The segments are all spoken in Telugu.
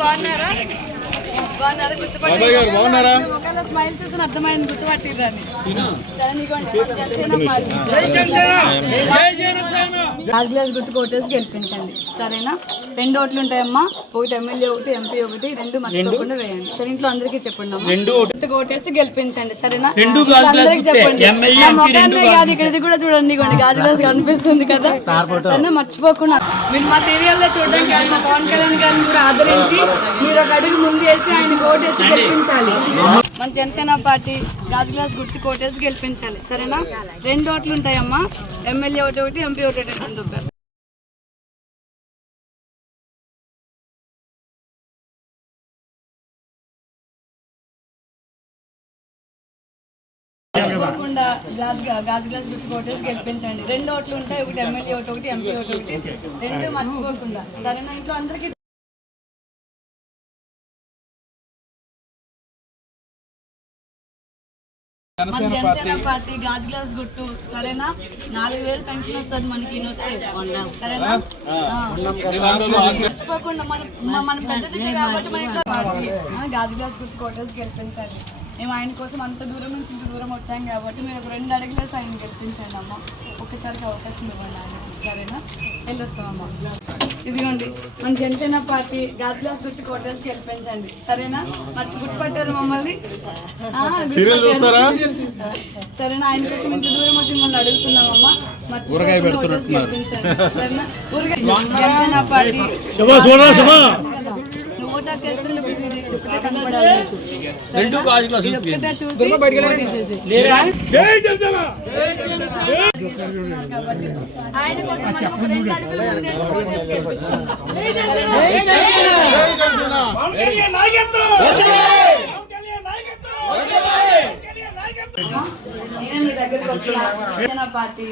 బాగున్నారా? బాగున్నారా? స్మైల్ చూసిన అర్థమైంది, గుర్తుపట్టిందని. గ్లాస్ గుర్తు కోటేసి గెలిపించండి, సరేనా? 2 ఓట్లు ఉంటాయమ్మా, ఒకటి ఎమ్మెల్యే, ఒకటి ఎంపీ, ఒకటి 2 మర్చిపోకుండా వేయండి. సరే, ఇంట్లో అందరికీ చెప్పండి అమ్మా. గుర్తు కోటేసి గెలిపించండి, సరేనా? అందరికి చెప్పండి. నా మొఖాన్నే కాదు, ఇక్కడ కూడా చూడండి, గాజు గ్లాస్ కనిపిస్తుంది కదా, సరేనా? మర్చిపోకుండా మీరు మా సీరియల్లో చూడడం కాదు, మా పవన్ కళ్యాణ్ గారిని కూడా ఆదరించి మీరు ఒక అడుగు ముందు వేసి ఆయన కోటేసి గెలిపించాలి. మన జనసేన పార్టీ గాజు గ్లాస్ గుర్తు కోటేసి గెలిపించాలి, సరేనా? 2 ఓట్లు ఉంటాయమ్మా, ఎమ్మెల్యే ఒకటి, ఎంపీ ఒకటి. తప్పకుండా గాజు గ్లాస్ గుర్తు కోటేసి గెలిపించండి. 2 ఓట్లు ఉంటాయి, ఒకటి ఎమ్మెల్యే ఒకటి, ఎంపీ ఒకటి, 2 మర్చిపోకుండా, సరేనా? ఇంట్లో అందరికీ మన జనసేన పార్టీ గాజు గ్లాస్ గుర్తు, సరేనా? 4000 పెన్షన్ వస్తుంది మనకి, సరేనా? మర్చిపోకుండా మన పెద్దది కాబట్టి మన ఇంట్లో గాజు గ్లాస్ గుర్తు కోటేసి గెలిపించాలి. మేము ఆయన కోసం అంత దూరం నుంచి ఇంత దూరం వచ్చాం కాబట్టి మీరు ఒక 2 అడుగులేసి ఆయన గెలిపించండి అమ్మ. ఒక్కసారికి అవకాశం ఇవ్వండి ఆయన, సరేనా? వెళ్ళొస్తామమ్మా. ఇదిగోండి మన జనసేన పార్టీ గాజు గ్లాస్ గుర్తు కోటేసి గెలిపించండి, సరేనా? మరి గుర్తుపట్టారు మమ్మల్ని, సరేనా? ఆయన కోసం ఇంత దూరం వచ్చి మిమ్మల్ని అడుగుతున్నామమ్మా, గెలిపించండి, సరేనా? జనసేన పార్టీ ఆయన కోసం మనం ఒక 2 అడుగులు నేను మీ దగ్గరికి వచ్చిన జనసేన పార్టీ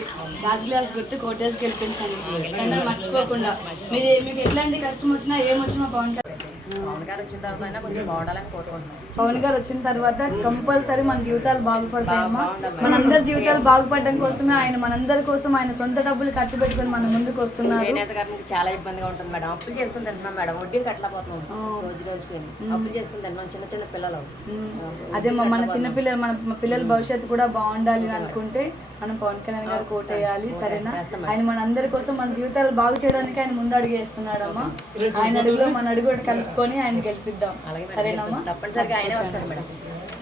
గాజు గ్లాస్ గుర్తు కోటేసి గెలిపించండి, సరే? మర్చిపోకుండా మీకు ఎట్లాంటి కష్టం వచ్చినా ఏమొచ్చినా పవన్ గారు వచ్చిన తర్వాత కొంచెం బాగుండాలని కోరుకుంటున్నాం. పవన్ గారు వచ్చిన తర్వాత కంపల్సరీ మన జీవితాలు బాగుపడతాయమ్మా. మనందరి జీవితాలు బాగుపడడం కోసమే ఆయన మనందరి కోసం ఆయన సొంత డబ్బులు ఖర్చు పెట్టుకుని మన ముందుకు వస్తున్నారు. చాలా ఇబ్బందిగా ఉంటుంది మేడం, అప్పులు చేసుకుని తింటున్నాం మేడం, వడ్డీలు కట్టలేకపోతున్నాం, రోజు రోజుకి అప్పులు చేసుకుని తింటున్నాం, చిన్న చిన్న పిల్లలు. అదే మన చిన్న పిల్లలు, మన పిల్లల భవిష్యత్తు కూడా బాగుండాలి అనుకుంటే మనం పవన్ కళ్యాణ్ గారు కోటేయాలి, సరేనా? ఆయన మనందరి కోసం మన జీవితాలు బాగు చేయడానికి ఆయన ముందు అడుగు వేస్తున్నాడమ్మా. ఆయన అడుగులో మన అడుగు కూడా కలుపుకొని ఆయన గెలిపిద్దాం, సరేనమ్మా? తప్పనిసరిగా ఆయనే వస్తారు madam.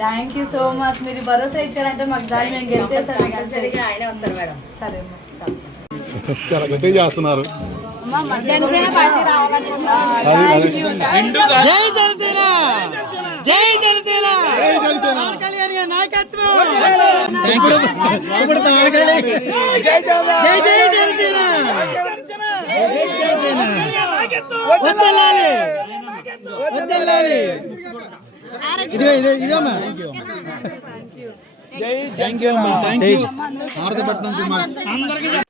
Thank you so much. మీరు భరోసా ఇచ్చారంటే మాకు దాన్ని మేము గెలిచేస్తాం, ఆయనే వస్తారు మేడం. సరే అమ్మా. చాలా గట్టిగా చేస్తున్నారు. జనసేన పార్టీ రావాలనుకుంటున్నాం. జై జనసేన, జై జనసేన, పవన్ కళ్యాణ్ గారి నాయకత్వం, జై జనసేన, జై జనసేన, వదలాలి వదలాలి. ఇదమ్మా, థ్యాంక్ యూ అమ్మా, థ్యాంక్ యూ.